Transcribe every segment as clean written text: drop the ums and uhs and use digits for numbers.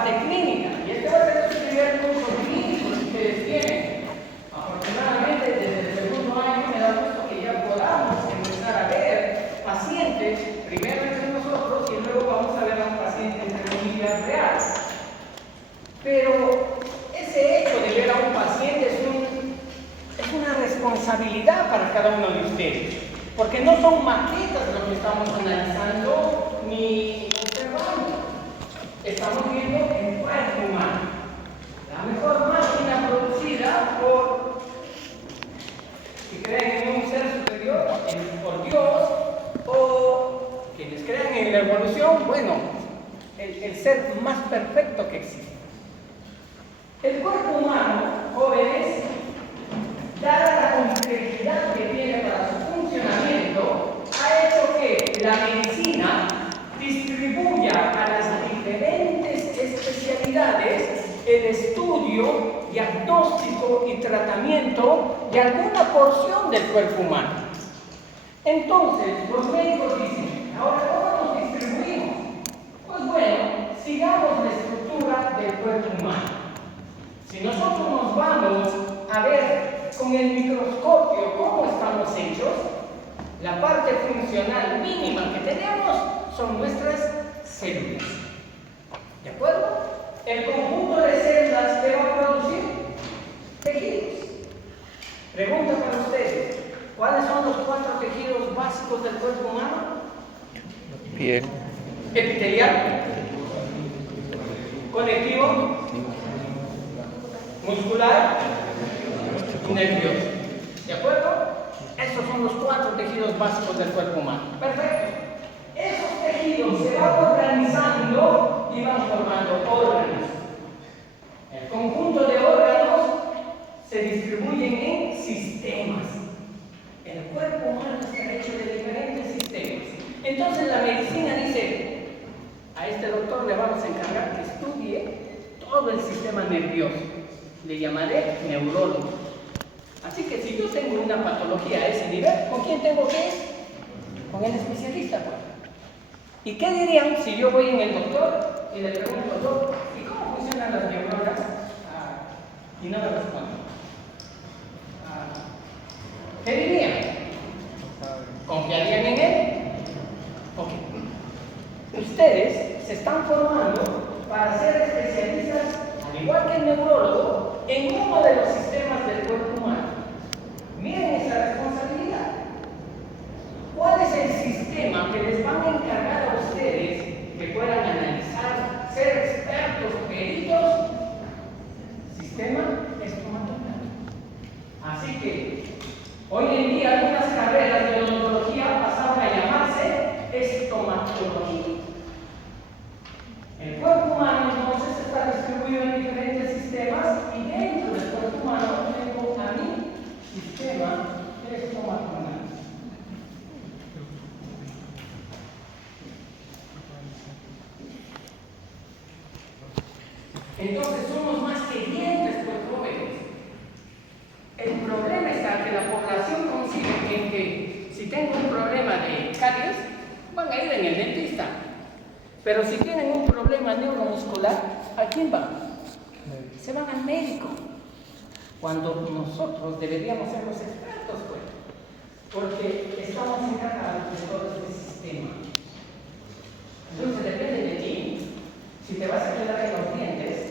parte clínica. Y este va a ser su primer curso clínico que ustedes tienen. Afortunadamente, desde el segundo año me da gusto que ya podamos empezar a ver pacientes, primero entre nosotros y luego vamos a ver a un paciente entre comillas real. Pero ese hecho de ver a un paciente es una responsabilidad para cada uno de ustedes, porque no son maquetas lo que estamos analizando ni observando. Estamos viendo el cuerpo humano, la mejor máquina producida por, si creen en un ser superior, por Dios, o quienes crean en la evolución, bueno, el ser más perfecto que existe. El cuerpo humano, jóvenes, dada la complejidad que tiene para su funcionamiento, ha hecho que la medicina distribuya a las diferentes especialidades el estudio, diagnóstico y tratamiento de alguna porción del cuerpo humano. Entonces, los médicos dicen, ahora, ¿cómo nos distribuimos? Pues bueno, sigamos la estructura del cuerpo humano. Si nosotros nos vamos a ver con el microscopio cómo estamos hechos, la parte funcional mínima que tenemos son nuestras células. ¿De acuerdo? El conjunto de células que va a producir tejidos. Pregunta para ustedes, ¿cuáles son los 4 tejidos básicos del cuerpo humano? Piel. Epitelial, conectivo, muscular y nervioso. ¿De acuerdo? Estos son los 4 tejidos básicos del cuerpo humano. Perfecto. Esos tejidos se van organizando y van formando órganos. El conjunto de órganos se distribuyen en sistemas. El cuerpo humano está hecho de diferentes sistemas. Entonces la medicina dice, a este doctor le vamos a encargar que estudie todo el sistema nervioso. Le llamaré neurólogo. Así que si yo tengo una patología a ese nivel, ¿con quién tengo que ir? Con el especialista, pues. ¿Y qué dirían si yo voy en el doctor y le pregunto, doctor, ¿y cómo funcionan las neuronas? Y no me responden. ¿Qué dirían? ¿Confiarían en él? Ok. Ustedes se están formando para ser especialistas, al igual que el neurólogo, en uno de los sistemas del cuerpo humano. Miren esa responsabilidad. ¿Cuál es el sistema que les van a encargar a ustedes que puedan analizar, ser expertos, peritos? Sistema estomatológico. Así que hoy en día algunas carreras de odontología pasaron a llamarse estomatología. El cuerpo humano entonces está distribuido en diferentes sistemas y dentro del cuerpo humano tengo a mi sistema estomatológico. Entonces somos más que dientes, pues, jóvenes. El problema está que la población concibe en que si tengo un problema de caries, van a ir en el dentista. Pero si tienen un problema neuromuscular, ¿a quién van? Se van al médico. Cuando nosotros deberíamos ser los expertos, pues, porque estamos encargados de todo este sistema. Entonces depende de ti si te vas a quedar en los dientes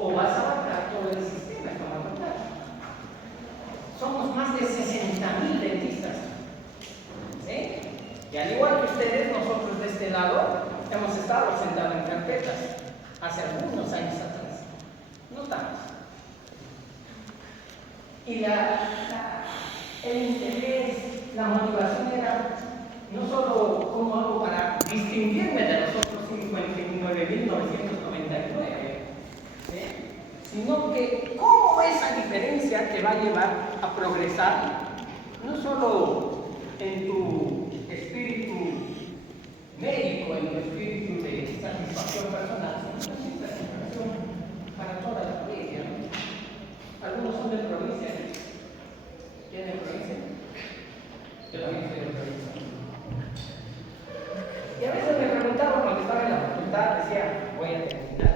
o vas a abarcar todo el sistema estomatológico. Somos más de 60,000 dentistas. ¿Sí? Y al igual que ustedes, nosotros de este lado hemos estado sentados en carpetas hace algunos años atrás. No tantos. Y el interés, la motivación era no solo cómo hago para distinguirme de los otros 59.999, ¿sí? Sino que cómo esa diferencia te va a llevar a progresar, no solo en tu espíritu médico, en tu espíritu de satisfacción personal, sino también satisfacción para toda la familia. Algunos son de provincia. ¿Tienen provincia? Yo también soy de provincia. Y a veces me preguntaban cuando estaba en la facultad, decía, voy a terminar.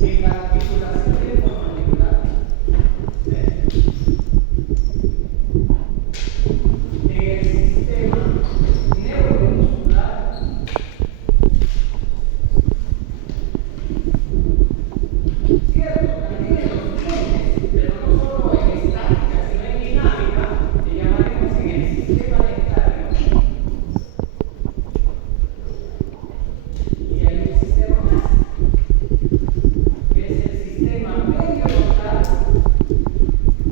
en la articulación temporomandibular, en el sistema neuromuscular, cierto, también en los dientes, pero no solo en estática, sino en dinámica, que llamaremos en el sistema dentario, y hay un sistema más, que es el sistema periodontal,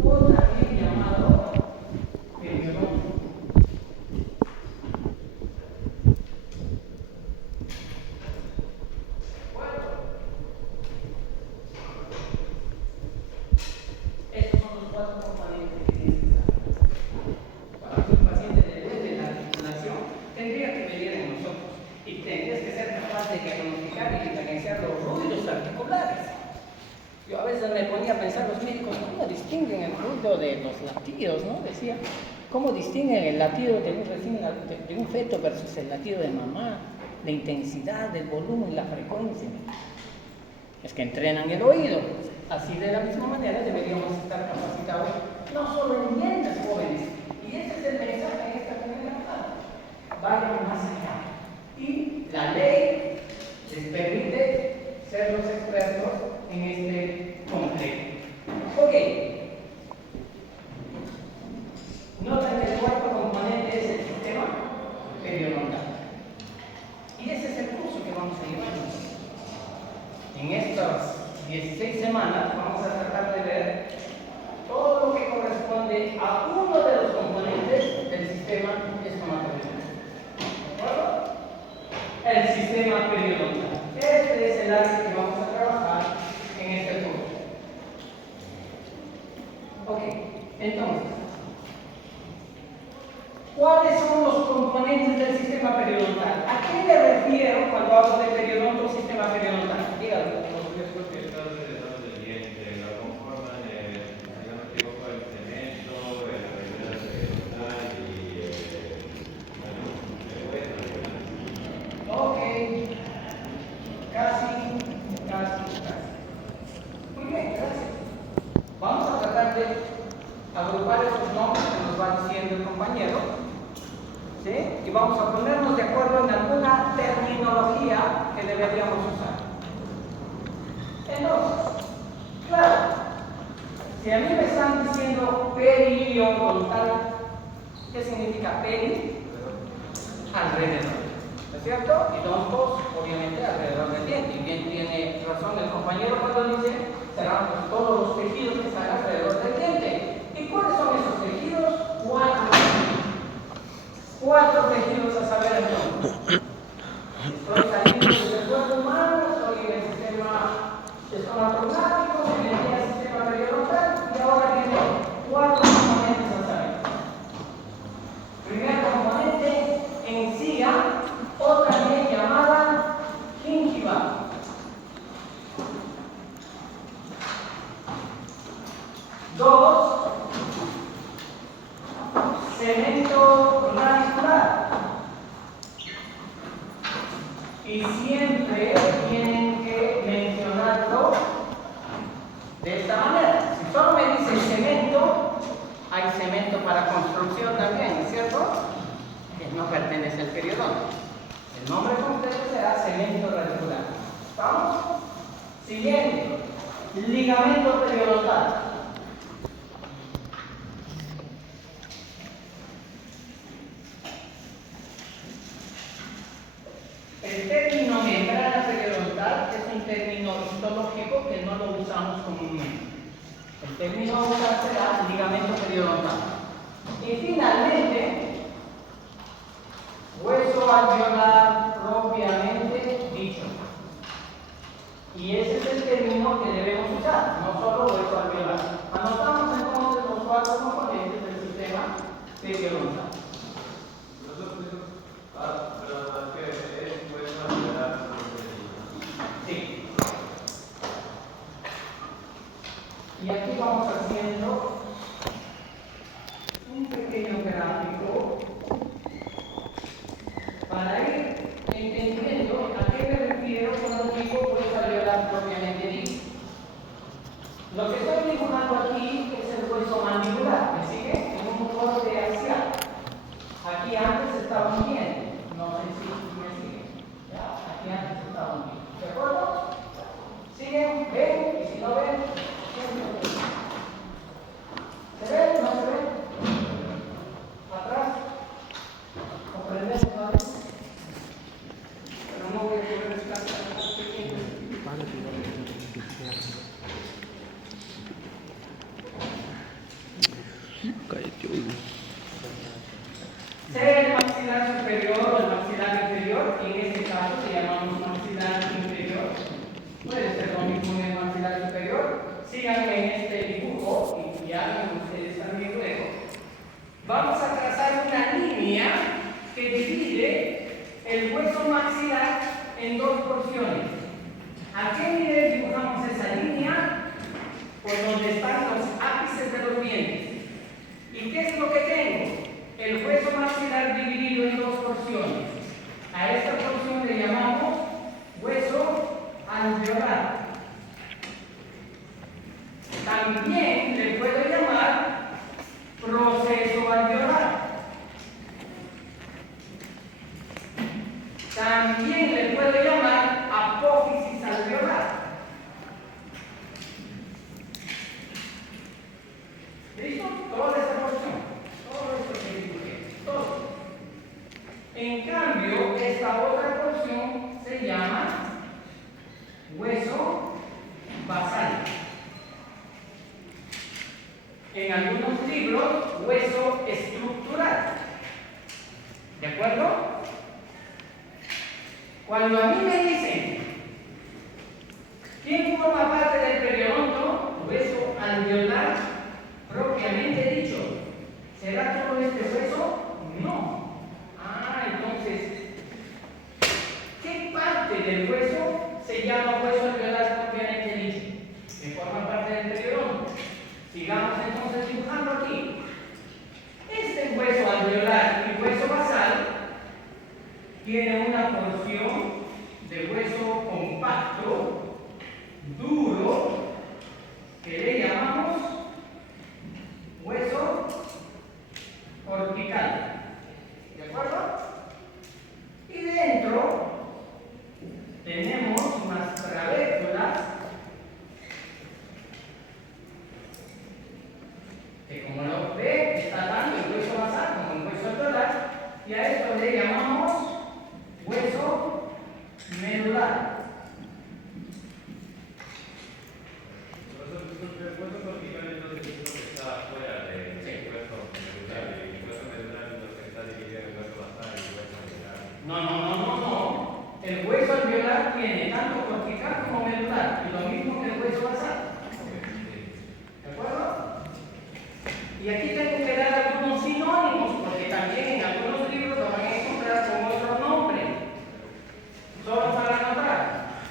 o también llamado periodonto. Estos son los cuatro componentes que tienes que saber. Cuando un paciente le duele la articulación, tendría que venir en nosotros y tendrías que ser capaz de diagnosticar y diferenciar los ruidos articulares. Yo a veces me ponía a pensar, los médicos, ¿cómo distinguen el ruido de los latidos? ¿No? Decía, ¿cómo distinguen el latido de un feto versus el latido de mamá? La intensidad, el volumen, la frecuencia. Es que entrenan el oído. Así de la misma manera deberíamos estar capacitados, no solo en dientes jóvenes. Y ese es el mensaje en esta primera parte. Vayan más allá. Y la ley les permite ser los expertos en este complejo. Ok. Notan que el cuarto componente es el sistema periodontal. Y ese es el curso que vamos a llevar. En estas 16 semanas vamos a tratar de ver todo lo que corresponde a uno de los componentes del sistema estomatológico. ¿De acuerdo? El sistema periodontal. Este es el área que vamos a trabajar en este curso. Ok, entonces, ¿cuáles son los componentes del sistema periodontal? ¿A qué me refiero cuando hablo de periodonto o sistema periodontal? Dígalo. Ok, casi. Muy bien, gracias. Vamos a tratar de agrupar esos nombres que nos va diciendo el compañero, ¿sí? Y vamos a ponernos de acuerdo en alguna terminología que deberíamos usar. Entonces, claro, si a mí me están diciendo periodontal, ¿qué significa peri? Alrededor. ¿No es cierto? Y dontos, obviamente, alrededor del diente. Y bien tiene razón el compañero cuando dice, serán pues todos los tejidos que están alrededor del diente. ¿Y cuáles son esos tejidos? Cuatro tejidos a saber entonces. Estoy saliendo del cuerpo humano, estoy en el sistema estomatológico, en el sistema periodontal, y ahora vienen cuatro componentes a saber. Primer componente, encía, o también llamada gingiva. Dos, cemento radicular. Y siempre tienen que mencionarlo de esta manera. Si solo me dicen cemento, hay cemento para construcción también, ¿no es cierto? Que no pertenece al periodonto. El nombre completo será cemento radicular. ¿Vamos? Siguiente, ligamento periodontal. El término membrana periodontal es un término histológico que no lo usamos comúnmente. El término a usar será ligamento periodontal. Y finalmente, hueso alveolar propiamente dicho. Y ese es el término que debemos usar, no solo hueso alveolar. Anotamos entonces los cuatro componentes del sistema periodontal. Sí. Y aquí vamos haciendo un pequeño gráfico para ir entendiendo a qué me refiero cuando digo hueso alveolar propiamente Lo que estoy dibujando aquí es el hueso mandibular, ¿me sigue? En un corte axial. Aquí antes estaba un bien, no sé si me siguen. ¿Ya? Aquí antes estaba un bien. ¿De acuerdo? ¿Siguen? ¿Ven? Y si no ven, ¿se ven? ¿No se ven? ¿Atrás? ¿Comprendemos todavía? Pero no voy a poder descansar. Cállate, Sea el maxilar superior o el maxilar inferior, en este caso le llamamos maxilar inferior. Puede ser lo mismo en el maxilar superior. Síganme en este dibujo y hagan ustedes también luego. Vamos a trazar una línea que divide el hueso maxilar en dos porciones. ¿A qué nivel dibujamos esa línea? Por donde están los ápices de los dientes. ¿Y qué es lo que tengo? El hueso maxilar dividido en dos porciones. A esta porción le llamamos hueso alveolar. También le puedo llamar proceso alveolar. También le puedo llamar apófisis alveolar. ¿Listo? Toda esta porción. Todo esto que dibujé. Todo. En cambio, esta otra porción se llama hueso basal. En algunos libros, hueso estructural. ¿De acuerdo? Cuando a mí me dicen ¿quién forma parte del periodonto? Hueso alveolar propiamente dicho. ¿Será todo este hueso? No. Entonces, ¿qué parte del hueso se llama hueso alveolar propiamente dicho? Que forma parte del periodonto. Sigamos entonces dibujando aquí. Este hueso alveolar y hueso basal tiene una porción de hueso compacto, duro, que le llamamos hueso cortical. ¿De acuerdo? Y dentro tenemos unas trabéculas que, como lo ve, está dando el hueso basal como el hueso alveolar, y a esto le llamamos hueso medular. El hueso cortical entonces es lo que está fuera del hueso medular, y el hueso medular es lo que está dividido en hueso basal y hueso alveolar. No. El hueso alveolar tiene tanto cortical como medular, y lo mismo que el hueso basal. ¿De acuerdo? Y aquí tengo que dar algunos sinónimos, porque también en algunos libros lo van a encontrar con otro nombre. Solo para anotar.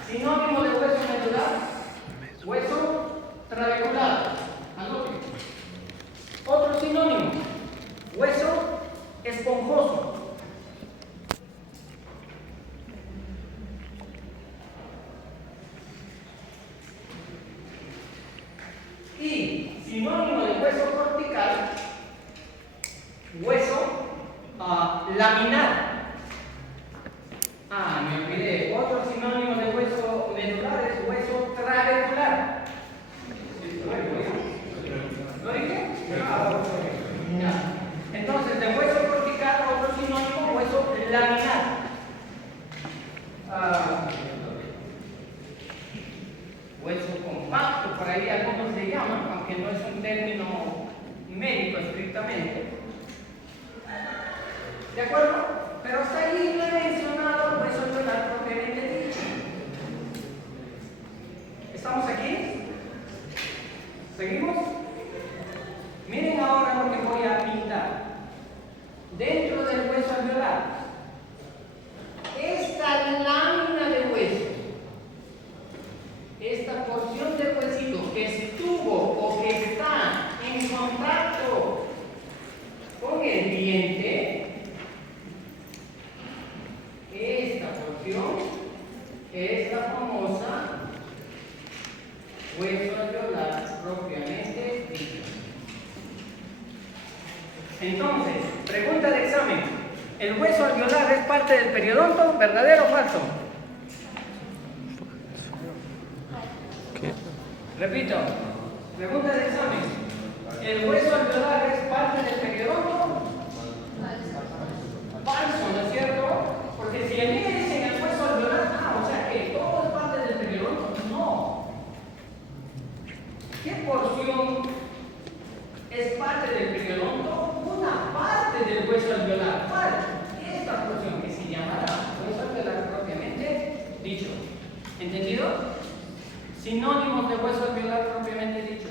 Sinónimo de hueso medular, hueso trabeculado. Anoten. Otro sinónimo, hueso esponjoso. Y sinónimo de hueso cortical, hueso laminar. Me olvidé. Otro sinónimo de hueso medular es hueso trabecular. ¿Lo dije? Ya. Entonces, de hueso cortical, otro sinónimo, hueso laminar. Hueso compacto, por ahí algunos le llaman, aunque no es un término médico estrictamente. ¿De acuerdo? Pero hasta ahí no he mencionado el hueso alveolar propiamente dicho. ¿Estamos aquí? ¿Seguimos? Miren ahora lo que voy a pintar. Dentro del hueso alveolar, esta lámina de hueso, esta porción del huesito que estuvo o que está en contacto con el diente, esta porción es la famosa hueso alveolar propiamente dicho. Entonces, pregunta de examen. ¿El hueso alveolar es parte del periodonto? ¿Verdadero o falso? ¿Qué? Repito, pregunta de examen. ¿El hueso alveolar es parte del periodonto? Falso, ¿no es cierto? Porque si a mí me dicen el hueso alveolar, o sea que todo es parte del periodonto, no. ¿Qué porción es parte del periodonto? Una parte del hueso alveolar. ¿Cuál? Esta porción que se llamará hueso alveolar propiamente dicho. ¿Entendido? Sinónimos de hueso alveolar propiamente dicho.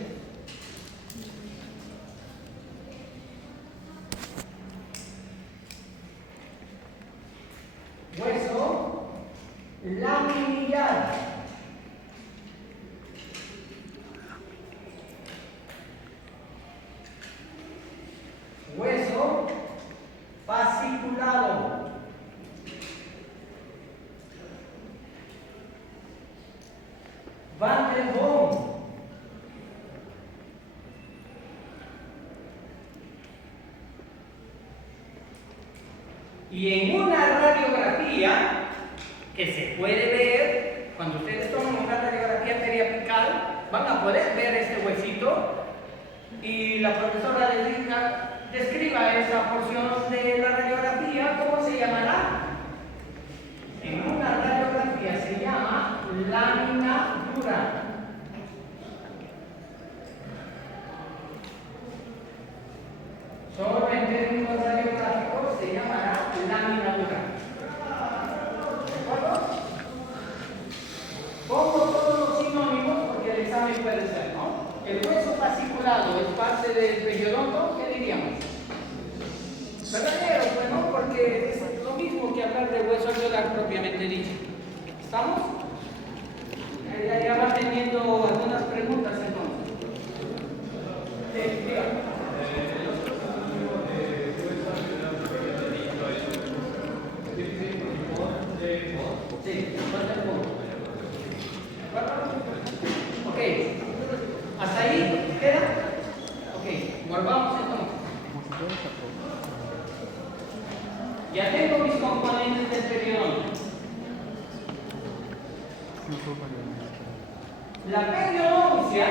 Hueso laminillar. Hueso fasciculado. Van der Boom. Y en una radiografía que se puede ver, cuando ustedes toman una radiografía periapical, van a poder ver este huesito y la profesora les diga, describa esa porción de la radiografía, ¿cómo se llamará? En una radiografía se llama lámina dura. Solo en términos radiográficos se llamará lámina dura. ¿De acuerdo? Pongo todos los sinónimos porque el examen puede ser, ¿no? El hueso fasciculado es parte del periodonto, ¿qué diríamos? Verdadero, pues no, porque es lo mismo que hablar de hueso alveolar propiamente dicho. ¿Estamos? Ya van teniendo algunas preguntas entonces. Sí, dígame. Sí, falta el punto. ¿De acuerdo? Ok. ¿Hasta ahí queda? Ok, volvamos entonces. Ya tengo mis componentes del periodonto. La periodoncia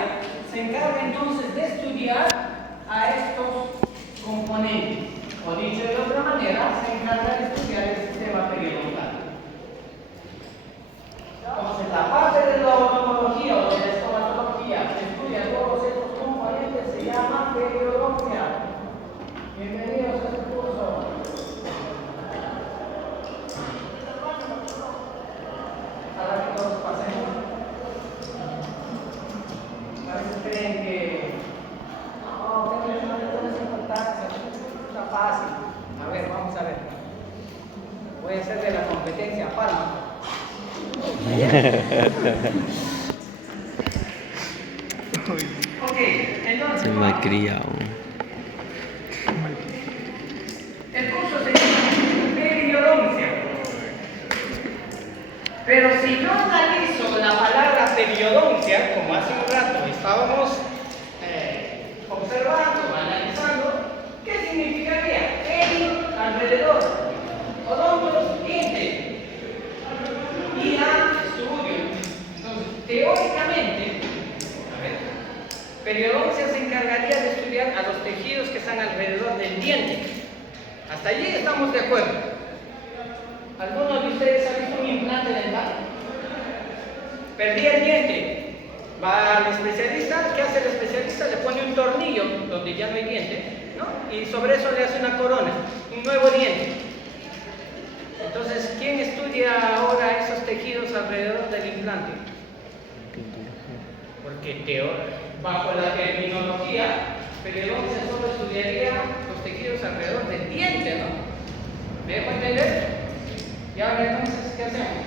se encarga entonces de estudiar a estos componentes. O dicho de otra manera, se encarga de estudiar el sistema periodontal. Entonces, la parte de la odontología o de la estomatología que estudia todos estos componentes se llama periodoncia. Bienvenidos a este curso. Ahora que todos pasemos. A veces creen que no, no es importancia, está fácil. A ver, vamos a ver. Voy a hacer de la competencia fármaco. Ok, entonces. Se me ha criado. El curso se llama periodoncia. Pero si yo analizo la palabra periodoncia, como hace un rato estábamos observando, analizando, ¿qué significaría? Perio, alrededor, odontos, diente, y a estudio. Entonces, teóricamente, periodoncia se encargaría de estudiar a los tejidos que están alrededor del diente. Hasta allí estamos de acuerdo. ¿Alguno de ustedes ha visto un implante dental? Perdí el diente. Va al especialista, ¿qué hace el especialista? Le pone un tornillo donde ya no hay diente, ¿no? Y sobre eso le hace una corona, un nuevo diente. Entonces, ¿quién estudia ahora esos tejidos alrededor del implante? Porque bajo la terminología, periodoncia solo estudiaría los tejidos alrededor del diente, ¿no? ¿Me dejo entender? Y ahora entonces, ¿qué hacemos?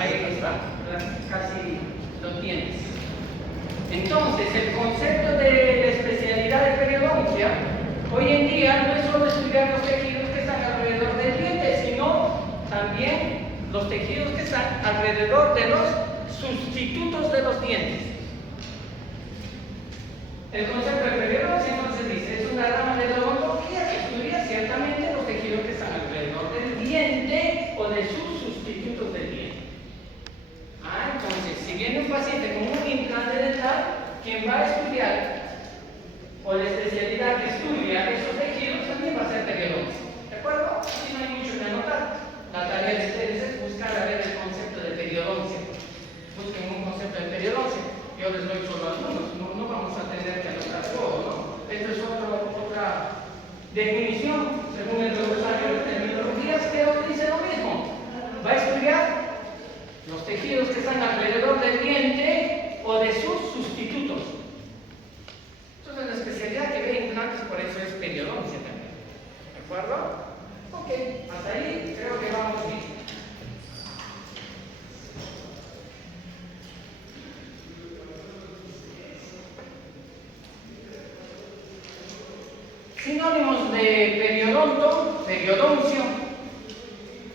Ahí está, casi lo tienes. Entonces, el concepto de la especialidad de periodoncia, hoy en día no es solo estudiar los tejidos que están los tejidos que están alrededor de los sustitutos de los dientes. El concepto de periodoncia entonces dice, es una rama de la odontología que estudia ciertamente los tejidos que están alrededor del diente o de sus sustitutos del diente. Entonces, si viene un paciente con un implante dental, quien va a estudiar, o la especialidad que estudia esos tejidos, también va a ser periodoncia. ¿De acuerdo? Así no hay mucho que anotar. La tarea de ustedes es buscar a ver el concepto de periodoncia. Busquen un concepto de periodoncia. Yo les doy solo algunos, no vamos a tener que anotar todo, ¿no? Esto es otra definición, según el glosario de terminologías, pero dice lo mismo. Va a estudiar los tejidos que están alrededor del diente o de sus sustitutos. Entonces la especialidad que ve implantes, por eso es periodoncia también. ¿De acuerdo? Ok, hasta ahí creo que vamos bien. Sinónimos de periodonto, periodoncio,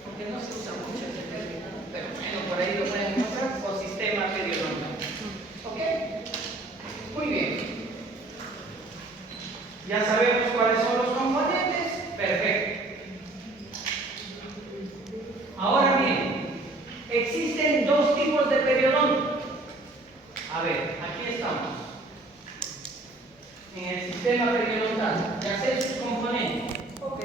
porque no se usa mucho ese término, pero bueno, por ahí lo pueden encontrar, o sistema periodontal. ¿Ok? Muy bien. Ya sabemos cuáles son los componentes. Perfecto. Ahora bien, existen dos tipos de periodonto. A ver, aquí estamos. En el sistema periodontal, ya sé sus componentes. Ok.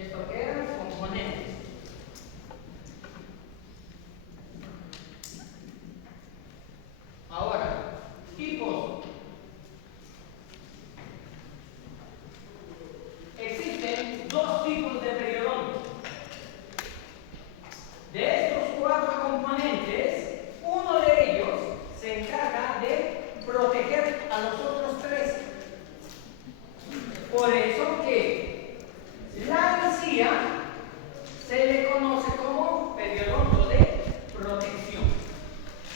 ¿Esto qué eran? Componentes. Ahora, tipos. Existen dos tipos de periodonto. De estos cuatro componentes, uno de ellos se encarga de proteger a los otros tres. Por eso que la encía se le conoce como periodonto de protección.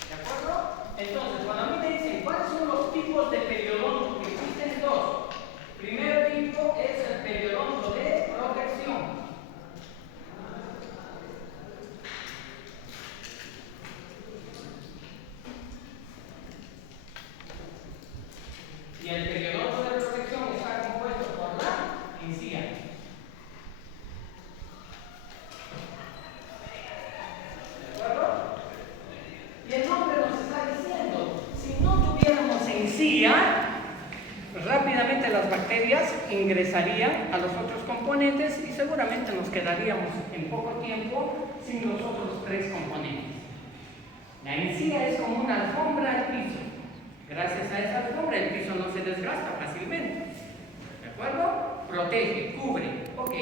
¿De acuerdo? Entonces, cuando a mí me dicen cuáles son los tipos de periodonto, que existen dos. Primer tipo es el periodonto de protección. Y el periodonto de protección está compuesto por la encía. ¿De acuerdo? Y el nombre nos está diciendo, si no tuviéramos encía, rápidamente las bacterias ingresarían a los otros componentes y seguramente nos quedaríamos en poco tiempo sin los otros tres componentes. La encía es como una alfombra al piso. Gracias a esa alfombra el piso no se desgasta fácilmente. ¿De acuerdo? Protege, cubre. Ok.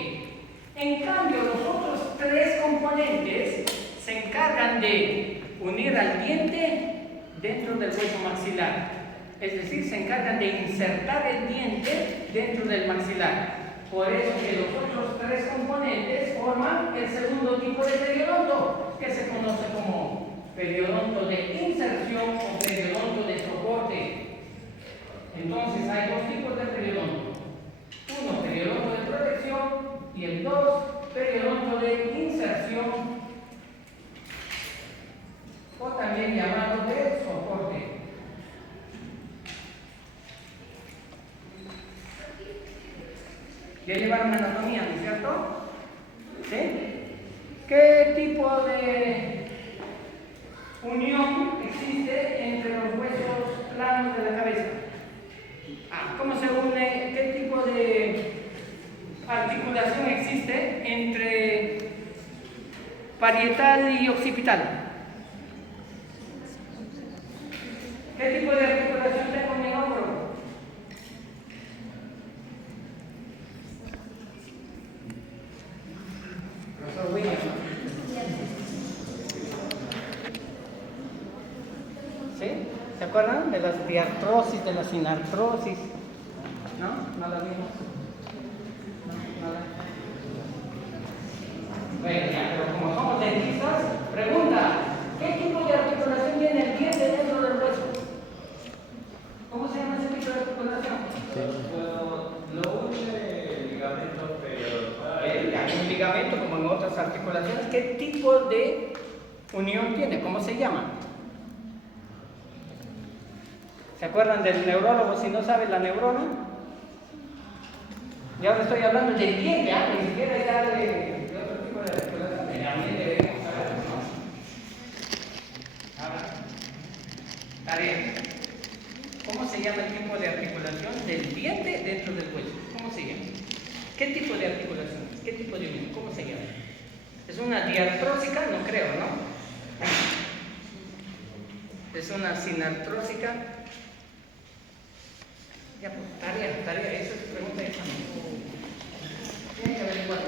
En cambio, los otros tres componentes se encargan de unir al diente dentro del hueso maxilar. Es decir, se encargan de insertar el diente dentro del maxilar. Por eso que los otros tres componentes forman el segundo tipo de periodonto, que se conoce como periodonto de inserción o periodonto de soporte. Entonces hay dos tipos de periodonto. Uno, periodonto de protección, y el dos, periodonto de inserción, o también llamado de soporte. Ya llevaron anatomía, ¿no es cierto? ¿Sí? ¿Qué tipo de unión existe entre los huesos planos de la cabeza? ¿Cómo se une? ¿Qué tipo de articulación existe entre parietal y occipital? ¿Qué tipo de articulación tengo en el hombro? Profesor William, ¿sí? ¿Se acuerdan de las diartrosis, de la sinartrosis? ¿No? ¿No la vimos? ¿No la? Bueno, ya, pero como somos dentistas, pregunta, ¿qué tipo de articulación tiene el diente dentro del hueso? ¿Cómo se llama ese tipo de articulación? Lo une ligamento periodontales. hay un ligamento como en otras articulaciones. ¿Qué tipo de unión tiene? ¿Cómo se llama? ¿Se acuerdan del neurólogo si no sabe la neurona? Y ahora estoy hablando del diente, ni siquiera ya de otro tipo de articulación. También debemos saber, ¿no? Ahora, tarea. ¿Cómo se llama el tipo de articulación del diente dentro del hueso? ¿Cómo se llama? ¿Qué tipo de articulación? ¿Qué tipo de unión? ¿Cómo se llama? ¿Es una diartrósica? No creo, ¿no? ¿Es una sinartrósica? Ya, pues, tarea, eso es pregunta de examen. Tienen que averiguar.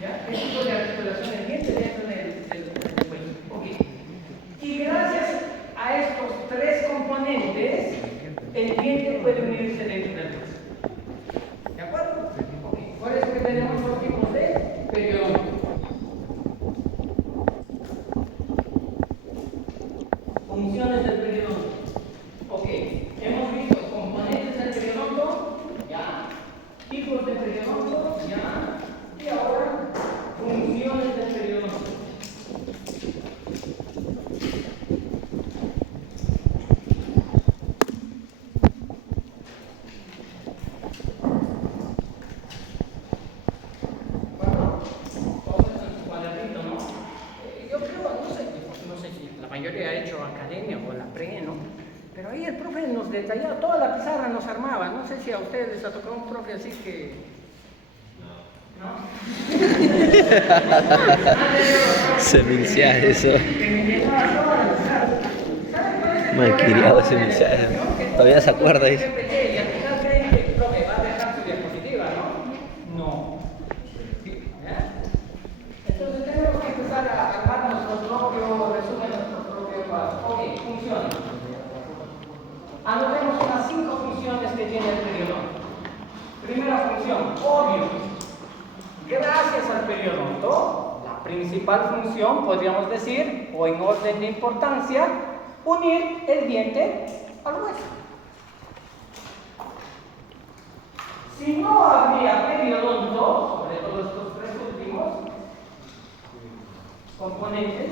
¿Ya? ¿Qué tipo de articulación del diente dentro del hueso? Ok. Y gracias a estos tres componentes, el diente puede unirse dentro del hueso. ¿De acuerdo? Okay. Por eso que tenemos dos tipos de periodonto. Funciones del periodonto. Ok, hemos visto componentes del periodonto, ya. Tipos de periodonto, ya. Y ahora, funciones del periodonto. Pero ahí el profe nos detallaba, toda la pizarra nos armaba. No sé si a ustedes les ha tocado un profe así que... ¿No? Semilciaje eso. Malcriado semilciaje. Todavía se acuerda eso. Y al final creen que el profe va a dejar su diapositiva, ¿no? No. Entonces tenemos que empezar a armar nuestro propio resumen, nuestro propio paso. Ok, funciona. Anotemos unas 5 funciones que tiene el periodonto. Primera función, obvio. Gracias al periodonto, la principal función, podríamos decir, o en orden de importancia, unir el diente al hueso. Si no habría periodonto, sobre todo estos tres últimos componentes,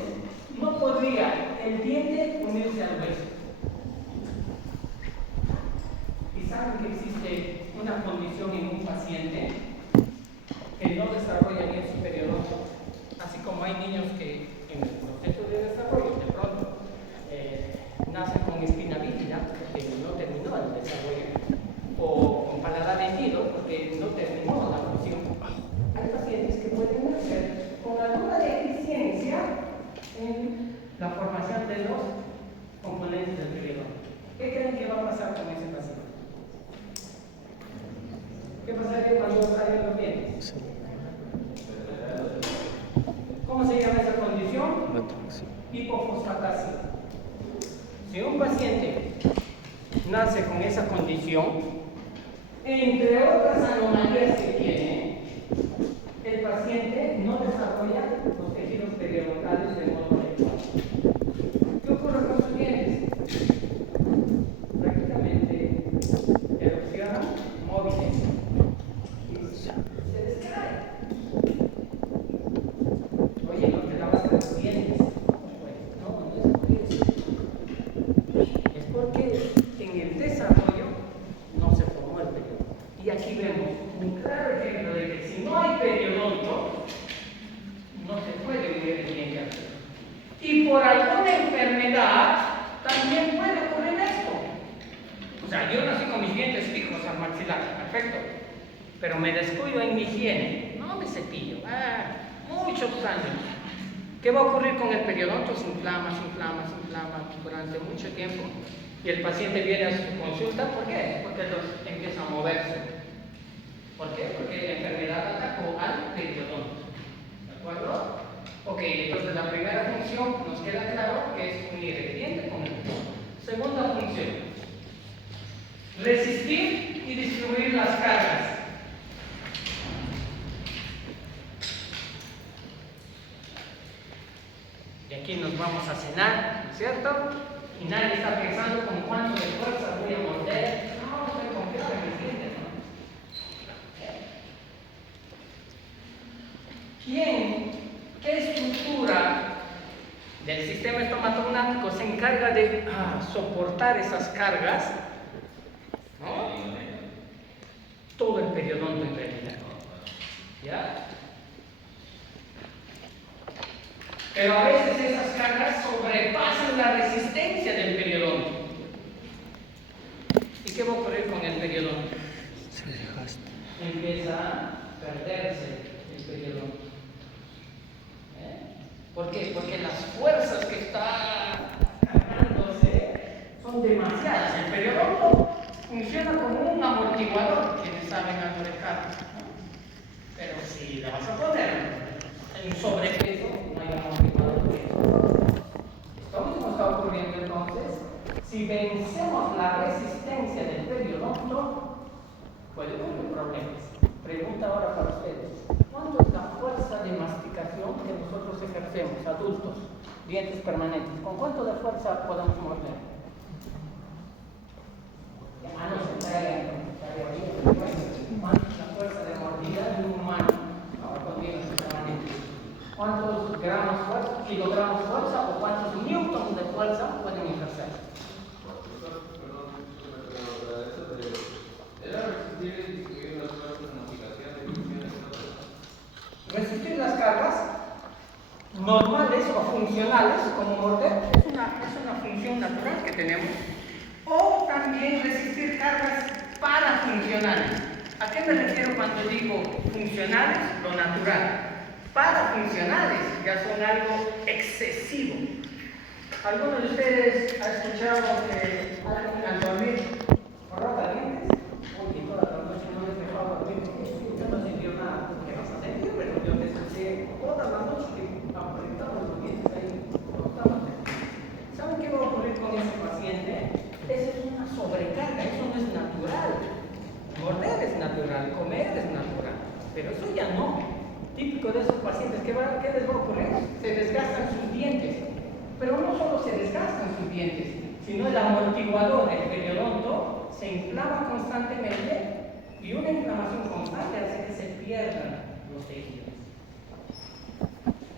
no podría el diente unirse al hueso. Y saben que existe una condición en un paciente que no desarrolla bien su periodonto, así como hay niños que en el proceso de desarrollo de pronto nacen con espina bífida porque no terminó el desarrollo, o con paladar hendido porque no terminó la función. Hay pacientes que pueden nacer con alguna deficiencia en la formación de los componentes del periodonto. ¿Qué creen que va a pasar con ese paciente? ¿Qué pasaría cuando salgan los dientes? ¿Cómo se llama esa condición? Hipofosfatasia. Si un paciente nace con esa condición, entre otras anomalías que tiene, el paciente no desarrolla los tejidos periodontales de modo adecuado. ¿Qué ocurre con sus dientes? Prácticamente erosionan móviles. Se les cae. Oye, no te lavas los dientes. No es por eso. Es porque en el desarrollo no se formó el periodonto. Y aquí vemos un claro ejemplo de que si no hay periodonto, no se puede unir el diente al hueso. Y por alguna enfermedad también puede ocurrir esto. O sea, yo nací con mis dientes fijos al maxilar, perfecto. Pero me descuido en mi higiene, no me cepillo, muchos años. ¿Qué va a ocurrir con el periodonto? Se inflama durante mucho tiempo. Y el paciente viene a su consulta, ¿por qué? Porque los empieza a moverse. ¿Por qué? Porque la enfermedad atacó al periodonto. ¿De acuerdo? Ok, entonces la primera función nos queda claro que es unir el diente con el periodonto. Segunda función, resistir y distribuir las cargas. Y aquí nos vamos a cenar, ¿no es cierto? Y nadie está pensando con cuánto de fuerza voy a morder. No, estoy confiado en mis dientes, ¿no? a soportar esas cargas, ¿no? Todo el periodonto en realidad. ¿Ya? Pero a veces esas cargas sobrepasan la resistencia del periodonto. ¿Y qué va a ocurrir con el periodonto? Se desgasta. Empieza a perderse el periodonto. ¿Por qué? Porque las fuerzas que está cargándose son demasiadas. El periodonto funciona como un amortiguador, quienes saben algo de carro, ¿no? Pero si la vas a poner en un sobrepeso, no hay amortiguador de eso. Esto mismo está ocurriendo entonces. Si vencemos la resistencia del periodonto, puede ocurrir problemas. Pregunta ahora para ustedes. ¿Cuánto es la fuerza de masticación que nosotros ejercemos, adultos, dientes permanentes? ¿Con cuánto de fuerza podemos morder? No se trae bien. ¿Cuánto es la fuerza de mordida de un humano con dientes permanentes? ¿Cuántos gramos fuerza, kilogramos fuerza o cuántos newtons de fuerza pueden ejercer? Resistir las cargas normales o funcionales, como morder, es una función natural que tenemos. O también resistir cargas parafuncionales. ¿A qué me refiero cuando digo funcionales? Lo natural. Parafuncionales ya son algo excesivo. ¿Alguno de ustedes ha escuchado que alguien al dormir rota dientes? Oye, toda la noche no les dejaba dormir. Usted no sintió nada. ¿Qué vas a sentir? Pero yo te escuché toda la noche que apretaba los dientes ahí. ¿Saben qué va a ocurrir con ese paciente? Esa es una sobrecarga, eso no es natural. Morder es natural, comer es natural, pero eso ya no. Típico de esos pacientes, ¿qué les va a ocurrir? Se desgastan sus dientes. Pero no solo se desgastan sus dientes, sino el amortiguador, el periodonto, se inflama constantemente y una inflamación constante hace que se pierdan los tejidos.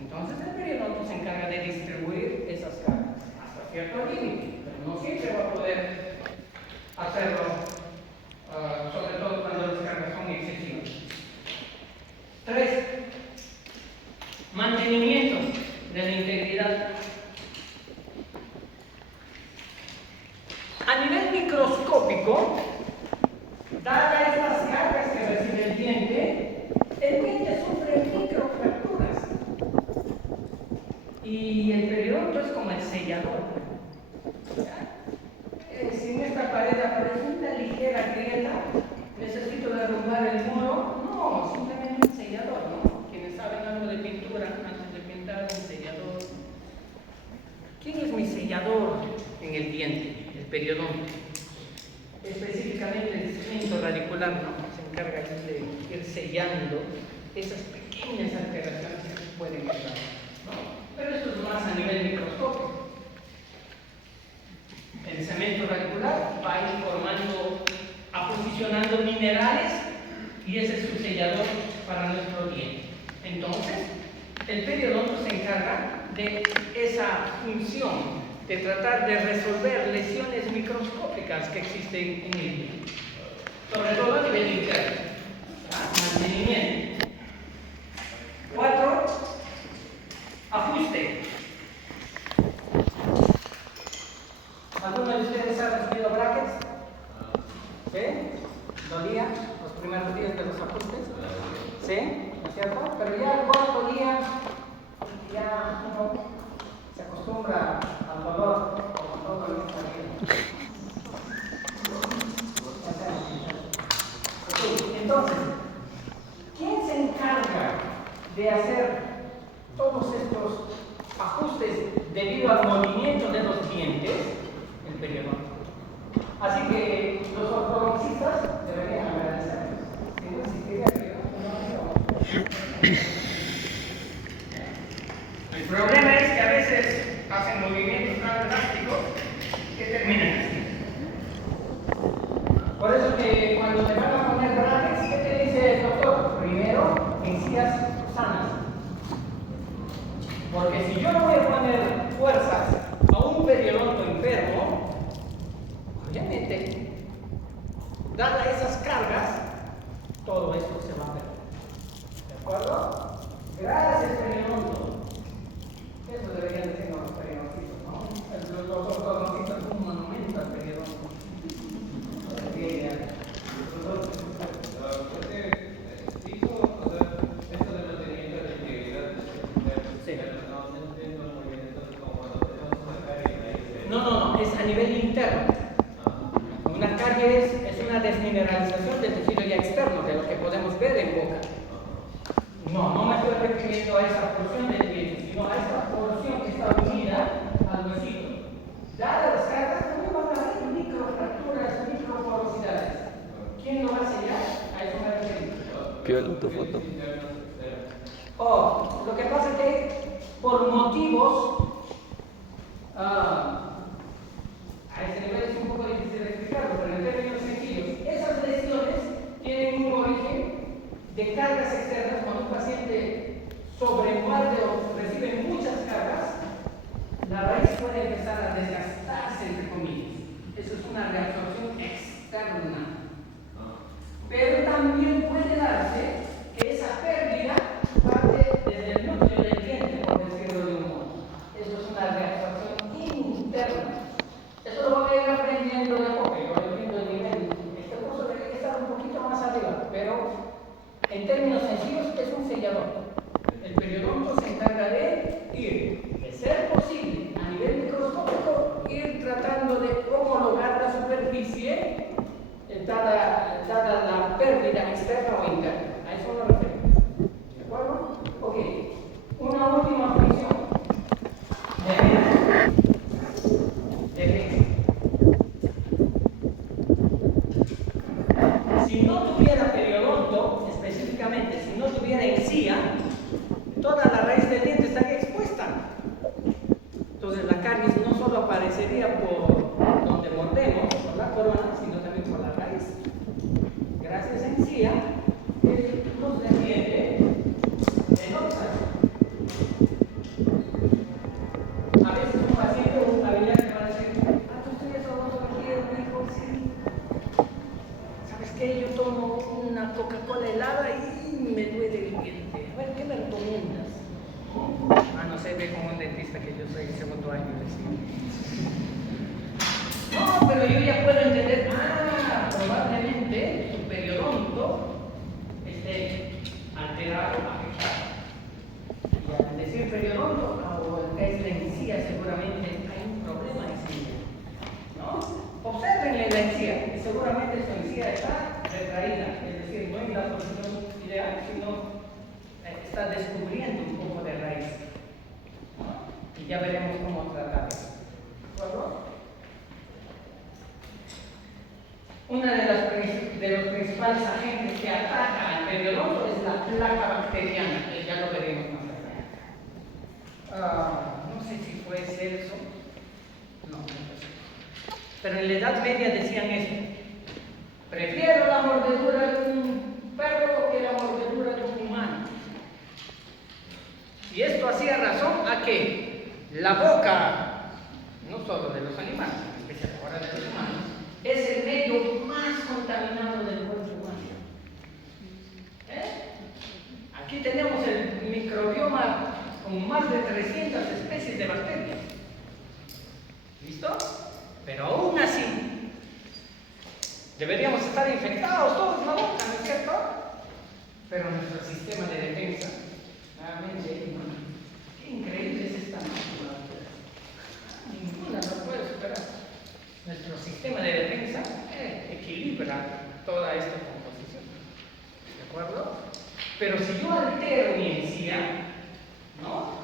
Entonces el periodonto se encarga de distribuir esas cargas hasta cierto límite, pero no siempre va a poder hacerlo, sobre todo cuando las cargas son excesivas. 3. Mantenimiento de la integridad. A nivel microscópico, dadas estas cargas que recibe el diente sufre microfracturas. Y el periodonto es como el sellador. Si en esta pared aparece una ligera grieta, ¿necesito derrumbar el muro? No, simplemente un sellador, ¿no? Quienes saben algo de pintura, antes de pintar un sellador. ¿Quién es mi sellador en el diente? El periodonto. Específicamente el cemento radicular, ¿no? Se encarga de ir sellando esas pequeñas alteraciones que se pueden quedar, ¿no? Pero esto es más a nivel microscópico. El cemento radicular va a ir posicionando minerales y ese es su sellador para nuestro diente. Entonces, el periodonto se encarga de esa función de tratar de resolver lesiones microscópicas que existen en el diente, sobre todo a nivel interno. Mantenimiento. 4. Ajuste. ¿Alguno de ustedes ha recibido brackets? ¿Sí? ¿Dolía los primeros días de los ajustes? ¿Sí? ¿No es cierto? Pero ya el cuarto día, ya uno se acostumbra al dolor, como todo en esta vida. Entonces, ¿quién se encarga de hacer todos estos ajustes debido al movimiento de los dientes? El periodonto. Así que los ortodoncistas deberían agradecerlos. Si no existiría el periodonto, no habría. El problema es que a veces hacen movimientos tan drásticos que terminan así. Por eso que cuando te van a poner brackets, ¿qué te dice el doctor? Primero, encías sanas. Porque si yo no voy a poner fuerzas a un periodonto enfermo, evidentemente, dadas esas cargas, todo esto se va a perder. ¿De acuerdo? Gracias, periodonto. Eso deberían decir los periodontistas, ¿no? Los ortodontistas son un monumento al periodonto. No, es a nivel interno. Una carie es una desmineralización del tejido ya externo, de lo que podemos ver en boca. No me estoy refiriendo a esa porción del diente, sino a esta porción que está unida al huesito. Dadas las cargas, también van a haber microfracturas, microporosidades. ¿Quién lo va a sellar? A eso me refiero. Piola tu foto. Lo que pasa es que por motivos a ese nivel es un poco difícil de explicarlo, pero en términos sencillos, esas lesiones tienen un origen de cargas externas. Cuando un paciente sobremuerde o recibe muchas cargas, la raíz puede empezar a desgastarse, entre comillas. Eso es una reabsorción externa. Pero también puede darse que esa pérdida parte desde el núcleo del diente, por decirlo de un modo. Eso es una reabsorción interna. Eso lo voy a ir aprendiendo de a poco, yo voy viendo el nivel. Este curso debería estar un poquito más arriba, pero en términos sencillos es un sellador. El periodonto se encarga de ir, de ser posible, a nivel microscópico, ir tratando de homologar la superficie dada la pérdida externa o interna. A eso me refiero. ¿De acuerdo? Ok. Una última función. Si no tuviera periodonto, específicamente, si no tuviera encía, toda la raíz del diente estaría expuesta. Entonces la caries no solo aparecería por donde mordemos, por la corona, sino también por la raíz. Gracias a encía, nos defiende el óxido. A veces un paciente o un familiar te va a decir: tú estudias odontología, me dijo, sí. ¿Sabes qué? Yo tomo una Coca-Cola helada y me duele el diente. A ver, ¿qué me recomiendas? No sé, ve como un dentista que yo soy segundo año. No, pero yo ya puedo entender. Probablemente tu periodonto esté alterado, afectado. Y al decir periodonto, o es la encía, seguramente hay un problema de encía, ¿no? Observen la encía, y seguramente su encía está retraída, es decir, no en la posición ideal, sino está descubriendo un poco de raíz, ¿no? Y ya veremos cómo tratar eso. ¿De acuerdo? Uno de los principales agentes que ataca al periodonto es la placa bacteriana, que ya lo veremos más adelante. No sé si fue Celso, no sé. Pero en la Edad Media decían esto: prefiero la mordedura de un perro que la mordedura de un humano. Y esto hacía razón a que la boca, no solo de los animales, en especial ahora de los humanos, es el medio más contaminado del cuerpo humano. Aquí tenemos el microbioma con más de 300 especies de bacterias. ¿Listo? Pero aún así, deberíamos estar infectados todos en la boca, ¿no es cierto? Pero nuestro sistema de defensa, realmente, qué increíble es esta máquina. Ninguna lo puede superar. Nuestro sistema de defensa equilibra toda esta composición. ¿De acuerdo? Pero si yo altero mi encía, no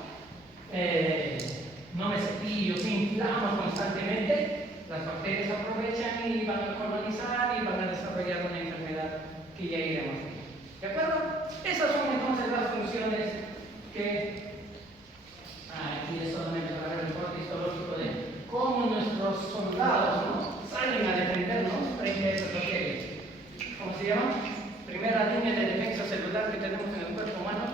me cepillo, me inflamo constantemente, las bacterias aprovechan y van a colonizar y van a desarrollar una enfermedad que ya iremos viendo. ¿De acuerdo? Esas son entonces las funciones que aquí es solamente para ver el corte histológico de cómo nuestros soldados salen a defendernos frente a esas bacterias. ¿Cómo se llama? Primera línea de defensa celular que tenemos en el cuerpo humano.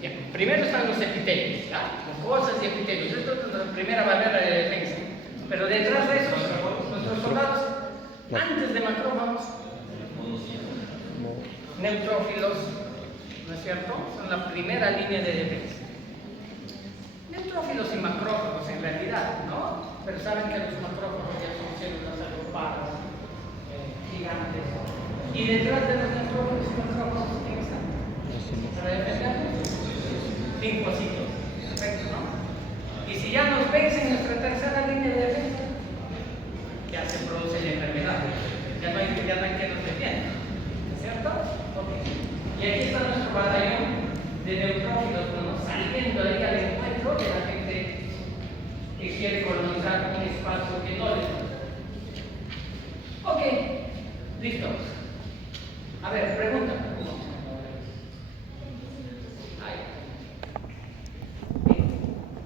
Ya, primero están los epitelios, mucosas y epitelios. Esto es la primera barrera de defensa. Antes de macrófagos, neutrófilos, ¿no es cierto? Son la primera línea de defensa. Neutrófilos y macrófagos en realidad, ¿no? Pero saben que los macrófagos ya son células agrupadas, gigantes. Y detrás de los neutrófilos y macrófagos, ¿quién está? Para defenderlos, linfocitos. Perfecto, ¿no? Y si ya nos vencen nuestra tercera línea de defensa, ya se produce la enfermedad. Ya no hay que nos defienda. ¿Cierto? Okay. Y aquí está nuestro batallón de neutrófilos, bueno, saliendo ahí al encuentro de la gente que quiere colonizar un espacio que no les gusta. Ok, listo. A ver, pregunta.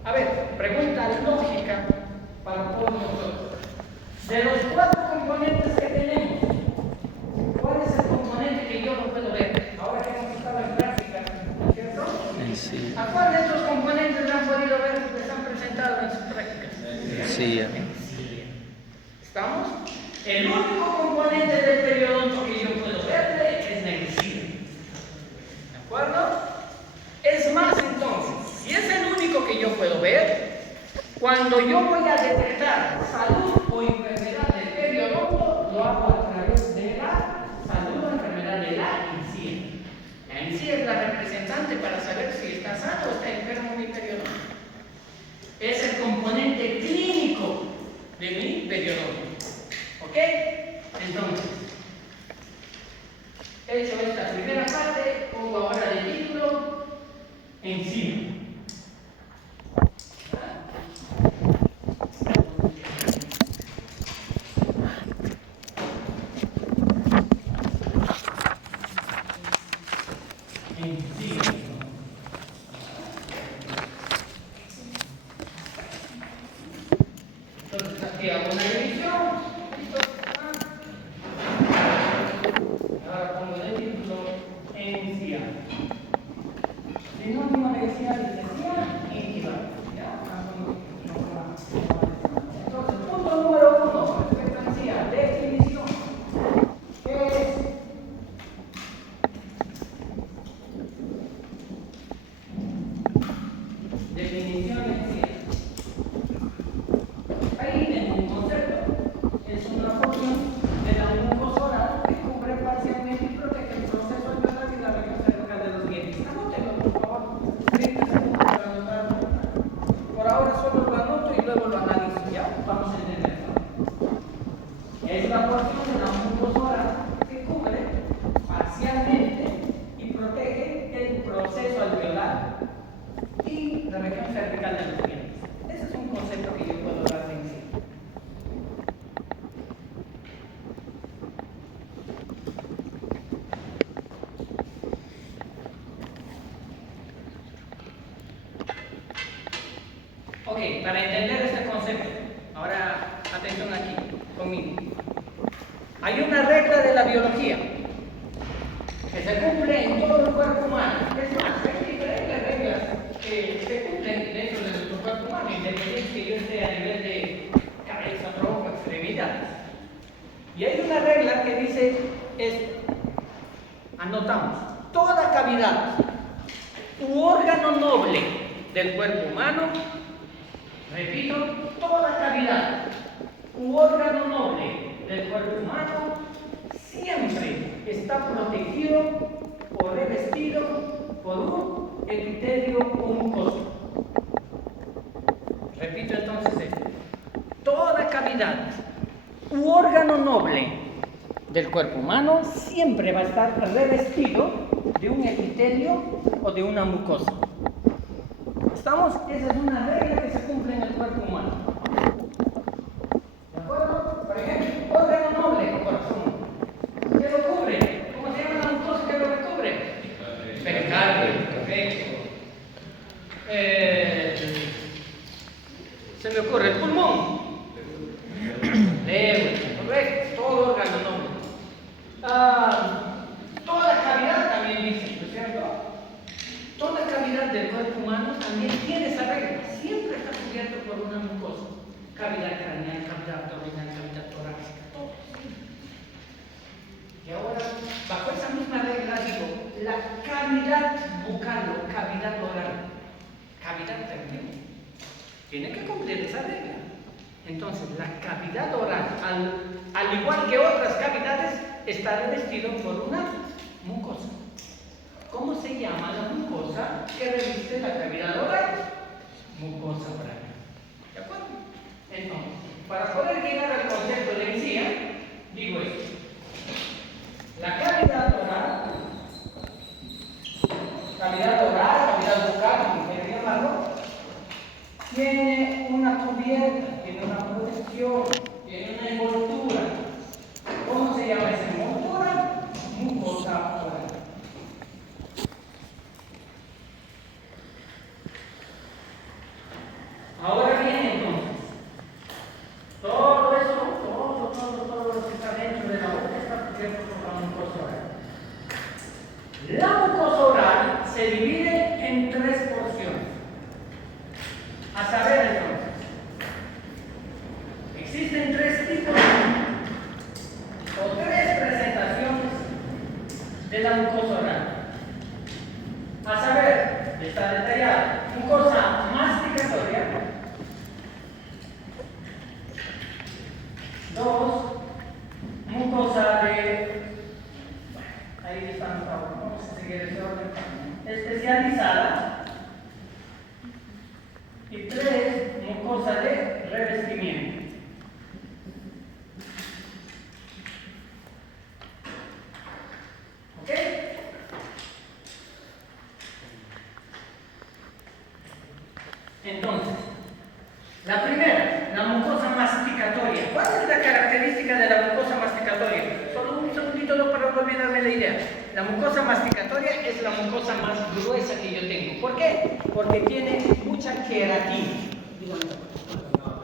A ver, pregunta lógica para todos nosotros. De los 4 componentes que tenemos, ¿cuál es el componente que yo no puedo ver? Ahora que hemos estado en práctica, ¿cierto? Sí. ¿A cuál de estos componentes no han podido ver que se han presentado en sus prácticas? Sí. ¿Estamos? El único componente del periodonto que yo puedo ver es la encía. ¿De acuerdo? Es más, entonces, si es el único que yo puedo ver, cuando yo voy a detectar salud o enfermedad del periodonto, lo hago a través de la salud o enfermedad de la encía. La encía es la representante para saber si está sano o está enfermo mi periodonto. Es el componente clínico de mi periodonto. ¿Ok? Entonces, hecho esta primera parte, pongo ahora de título encía. Entonces aquí hago una división. Ahora pongo de título encía. Sinónimo de encía íntima. Entonces, punto número 1, respecto a encía, definición. ¿Qué es? Definición de encía. Ahí tengo un concepto. Es una porción de la mucosa que cubre parcialmente y protege el proceso alveolar y la región cervical de los dientes. Anótenlo, por favor. 30 segundos para anotarlo. Por ahora solo lo anoto y luego lo analizo. ¿Ya? Vamos a entenderlo. Es la porción de la mucosa que cubre parcialmente y protege el proceso alveolar y la región cervical de los dientes. Ese es un concepto que yo puedo dar de encía. Ok, para entender este concepto, ahora atención aquí, conmigo. Hay una regla de la biología que se cumple en todo el cuerpo humano. Es más, hay diferentes reglas que se cumplen dentro de nuestro cuerpo humano, independientemente que yo esté a nivel de cabeza, tronco, extremidades. Y hay una regla que dice esto. Anotamos, toda cavidad u órgano noble del cuerpo humano, repito, toda cavidad u órgano noble del cuerpo humano siempre está protegido o revestido por un epitelio o mucosa. Repito entonces esto. Toda cavidad u órgano noble del cuerpo humano siempre va a estar revestido de un epitelio o de una mucosa. ¿Estamos? Esa es una regla que se cumple en el cuerpo humano. ¿De acuerdo? Por ejemplo, órgano noble, el corazón. ¿Qué lo cubre? ¿Cómo se llama la mucosa que lo recubre? Pericardio, perfecto. Se me ocurre el pulmón. Correcto, todo órgano noble. Toda cavidad también dice, ¿no es cierto? Toda cavidad del cuerpo humano también tiene esa regla. Siempre está cubierto por una mucosa. bajo esa misma regla digo, la cavidad bucal o cavidad oral, cavidad también, tiene que cumplir esa regla. Entonces, la cavidad oral, al igual que otras cavidades, está revestido por una mucosa. ¿Cómo se llama la mucosa que reviste la cavidad oral? Mucosa oral. ¿De acuerdo? Entonces, para poder llegar al concepto de encía, digo esto. La cavidad oral, cavidad bucal, como quieran llamarlo, tiene una cubierta, tiene una protección, tiene una envoltura. ¿Cómo se llama esa envoltura? Mucosa oral. Ahora bien, entonces, todo lo que está dentro de la boca está cubierto por la mucosa oral. La mucosa oral se divide en 3 porciones. A saber, entonces, existen 3 tipos o 3 presentaciones de la mucosa oral. A saber, está detallada: mucosa masticatoria, 2, mucosa de, ahí está anotado, vamos a seguir ese orden, especializada, y 3, mucosa de revestimiento. ¿Ok? Entonces, la primera, la mucosa masticatoria. ¿Cuál es la característica de la mucosa masticatoria? Solo un segundito para no olvidarme la idea. La mucosa masticatoria es la mucosa más gruesa que yo tengo. ¿Por qué? Porque tiene mucha queratina. No,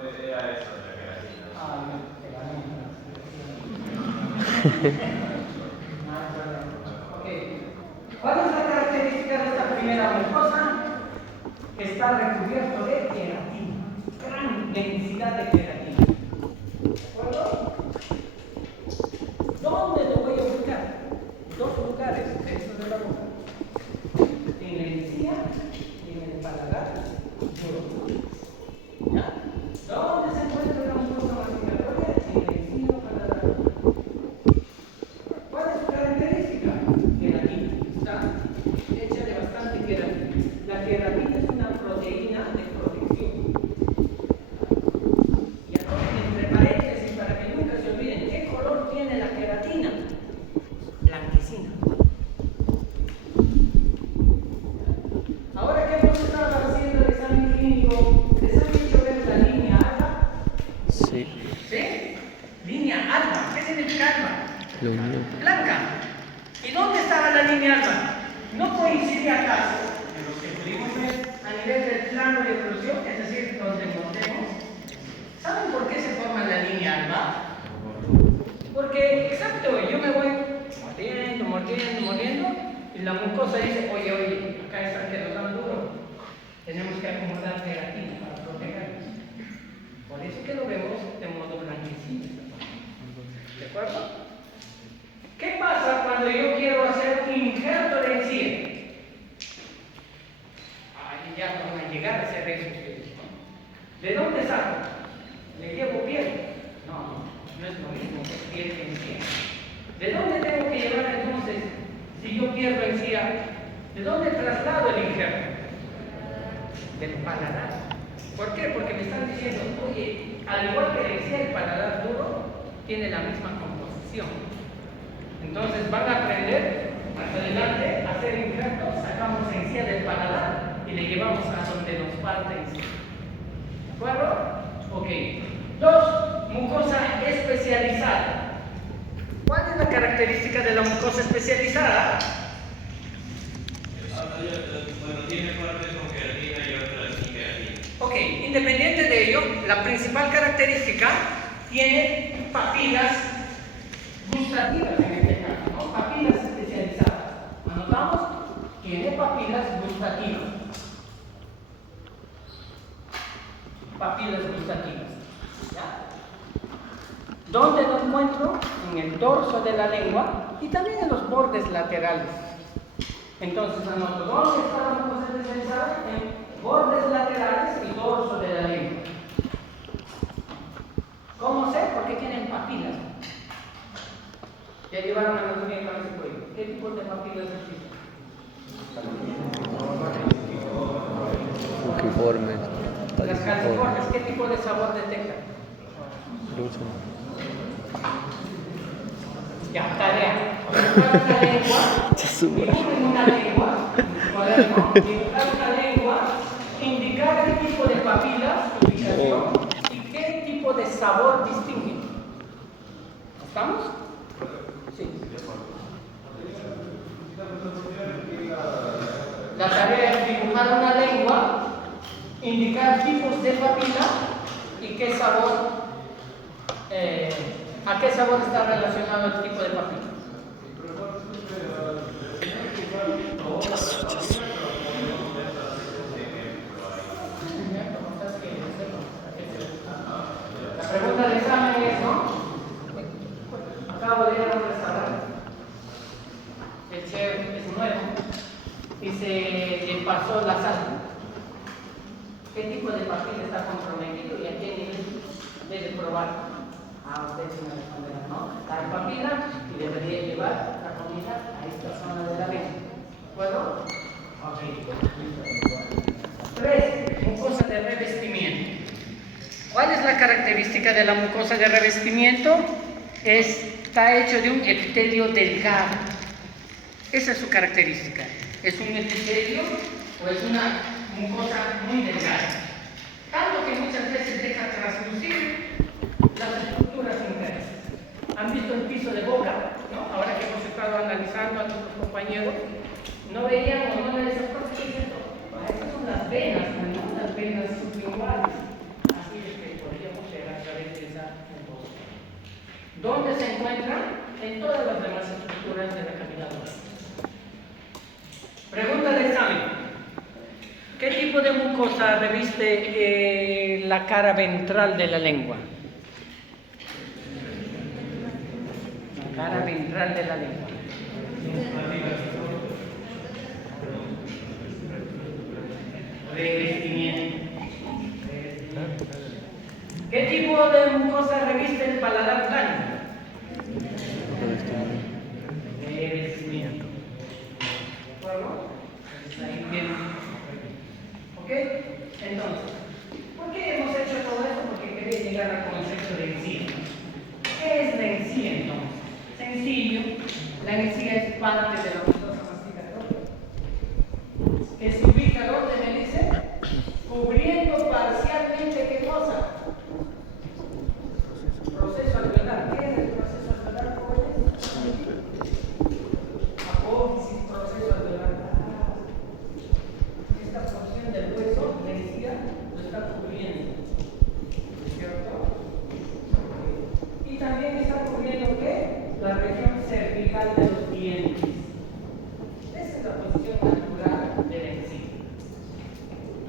era eso de la queratina. Okay. ¿Cuál es la característica de esta primera mucosa? Está recubierto de queratina, gran densidad de queratina. ¿De acuerdo? ¿Dónde lo voy a ubicar? 2 lugares dentro de la boca: en la encía y en el paladar duro. ¿Ya? ¿Dónde se encuentra la mucosa masticatoria? En la encía o paladar duro. ¿Cuál es su característica? Queratina. Está hecha de bastante queratina. La queratina es una proteína de protección. Y ahora, entre paréntesis, para que nunca se olviden, ¿qué color tiene la queratina? Blanquecina. Ahora que hemos estado haciendo el examen clínico, ¿les han hecho ver la línea alba? Sí. ¿Sí? Línea alba. ¿Qué significa alba? Lo mismo. Blanca. ¿Y dónde estaba la línea alba? ¿No coincidía acaso en los que pudimos ver a nivel del plano de oclusión, es decir, donde montemos? ¿Saben por qué se forma la línea alba? Porque, exacto, yo me voy mordiendo, y la mucosa dice: oye, acá está quedando tan duro, tenemos que acomodar queratina para protegernos. Por eso que lo vemos de modo blanquecino. ¿De acuerdo? ¿Qué pasa cuando yo quiero hacer un injerto de encía? Ahí ya van a llegar a hacer eso ustedes. ¿De dónde saco? ¿Le llevo piel? No es lo mismo que piel que encía. ¿De dónde tengo que llevar entonces, si yo pierdo encía? ¿De dónde traslado el injerto? Del paladar. ¿Por qué? Porque me están diciendo: oye, al igual que la encía, el paladar duro tiene la misma composición. Entonces van a aprender más adelante a hacer injertos, sacamos encía del paladar y le llevamos a donde nos falta encía. ¿De acuerdo? Ok. 2, mucosa especializada. ¿Cuál es la característica de la mucosa especializada? Bueno, tiene partes con queratina y otras sin queratina. Ok, independiente de ello, la principal característica tiene papilas gustativas en este caso, ¿no? Papilas especializadas. ¿Anotamos? Tiene papilas gustativas. Papilas gustativas. ¿Ya? ¿Dónde lo encuentro? En el dorso de la lengua y también en los bordes laterales. Entonces anoto, ¿dónde está la mucosa desmensal? En bordes laterales y dorso de la lengua. ¿Cómo sé? Porque tienen papilas. Ya llevaron anatomía con ese cuello. ¿Qué tipo de papilas existen? Fujiformes. Las calciformes, ¿qué tipo de sabor detectan? Dulce. Ya, tarea. Dibujar una lengua. Dibujen una lengua. Cuaderno. Dibujar una lengua. Indicar qué tipo de papilas, ubicación y qué tipo de sabor distinguen. ¿Estamos? Sí. La tarea es dibujar una lengua, indicar tipos de papila y qué sabor, a qué sabor está relacionado el tipo de papila. La pregunta de examen es, ¿no? Acabo de ir a un restaurante. El chef es nuevo y se le pasó la sal. ¿Qué tipo de papel está comprometido y a qué nivel debe probar? Usted se me responderá, ¿no? La papila y debería llevar la comida a esta zona de la lengua. ¿Puedo? Ok. 3. Mucosa de revestimiento. ¿Cuál es la característica de la mucosa de revestimiento? Está hecho de un epitelio delgado. Esa es su característica. ¿Es un epitelio o es una mucosa muy delgada? Tanto que muchas veces deja traslucir las estructuras internas. ¿Han visto el piso de boca? ¿No? Ahora que hemos estado analizando a nuestros compañeros, no veíamos, no les cosas que es esto. Estas son las venas, ¿no? Las venas sublinguales. Así es que podríamos ver a través de esa mucosa. ¿Dónde se encuentran? En todas las demás estructuras de la cavidad oral. Pregunta de examen. ¿Qué tipo de mucosa reviste la cara ventral de la lengua? La cara ventral de la lengua. Revestimiento. ¿Qué tipo de mucosa reviste el paladar blando? Revestimiento. ¿Bueno? Ahí bien. ¿Ok? Entonces, ¿por qué hemos hecho todo esto? Porque quería llegar al concepto de encía. ¿Qué es la encía entonces? Sencillo, la encía es parte de la mucosa masticatoria que se ubica donde me dice cubriendo parcialmente ¿qué cosa? Proceso alveolar. ¿Qué es el proceso alveolar, jóvenes? Apófisis, proceso alveolar. Esta porción del hueso, la encía, lo está cubriendo. ¿Cierto? Y también está cubriendo ¿qué? La región cervical de los dientes. Esa es la posición natural de la encía.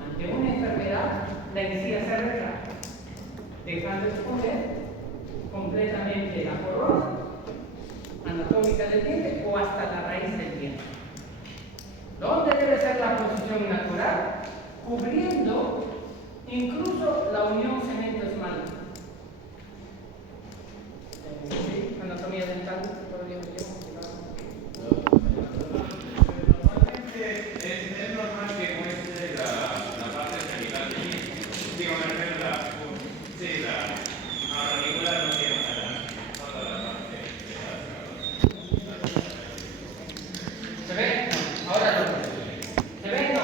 Ante una enfermedad, la encía se retracta, dejando exponer completamente la corona anatómica del diente o hasta la raíz del diente. ¿Dónde debe ser la posición natural? Cubriendo incluso la unión cemento-esmalte. Anatomía dental, todavía Es normal que muestre la parte cervical del diente. Digo, me refiero a la auricular no tiene toda la parte ¿se ve? Ahora no. ¿Se ve? No.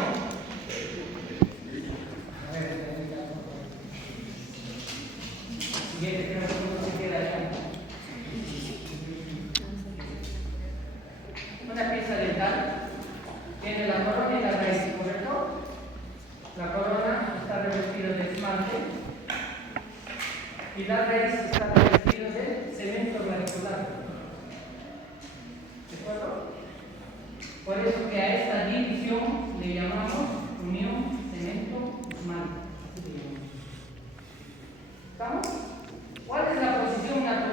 Siguiente, creo que no se queda allá. Una pieza dental tiene la corona y la raíz, ¿correcto? La corona está revestida de esmalte y la raíz está revestida de cemento radicular. ¿De acuerdo? Por eso que a esta división le llamamos unión cemento-esmalte. ¿Estamos? ¿Cuál es la posición natural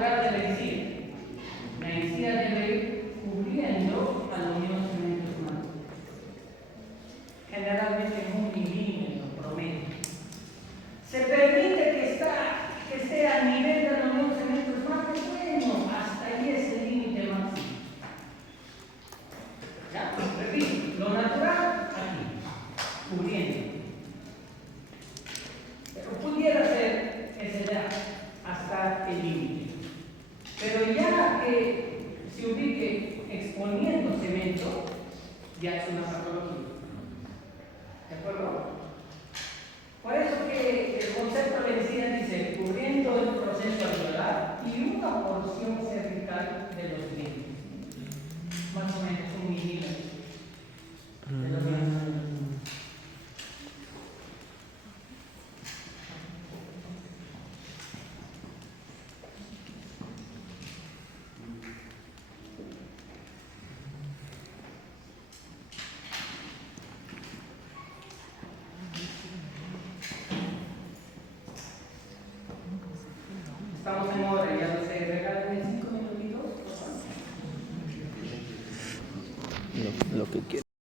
el límite. Pero ya que se ubique exponiendo cemento, ya es una patología.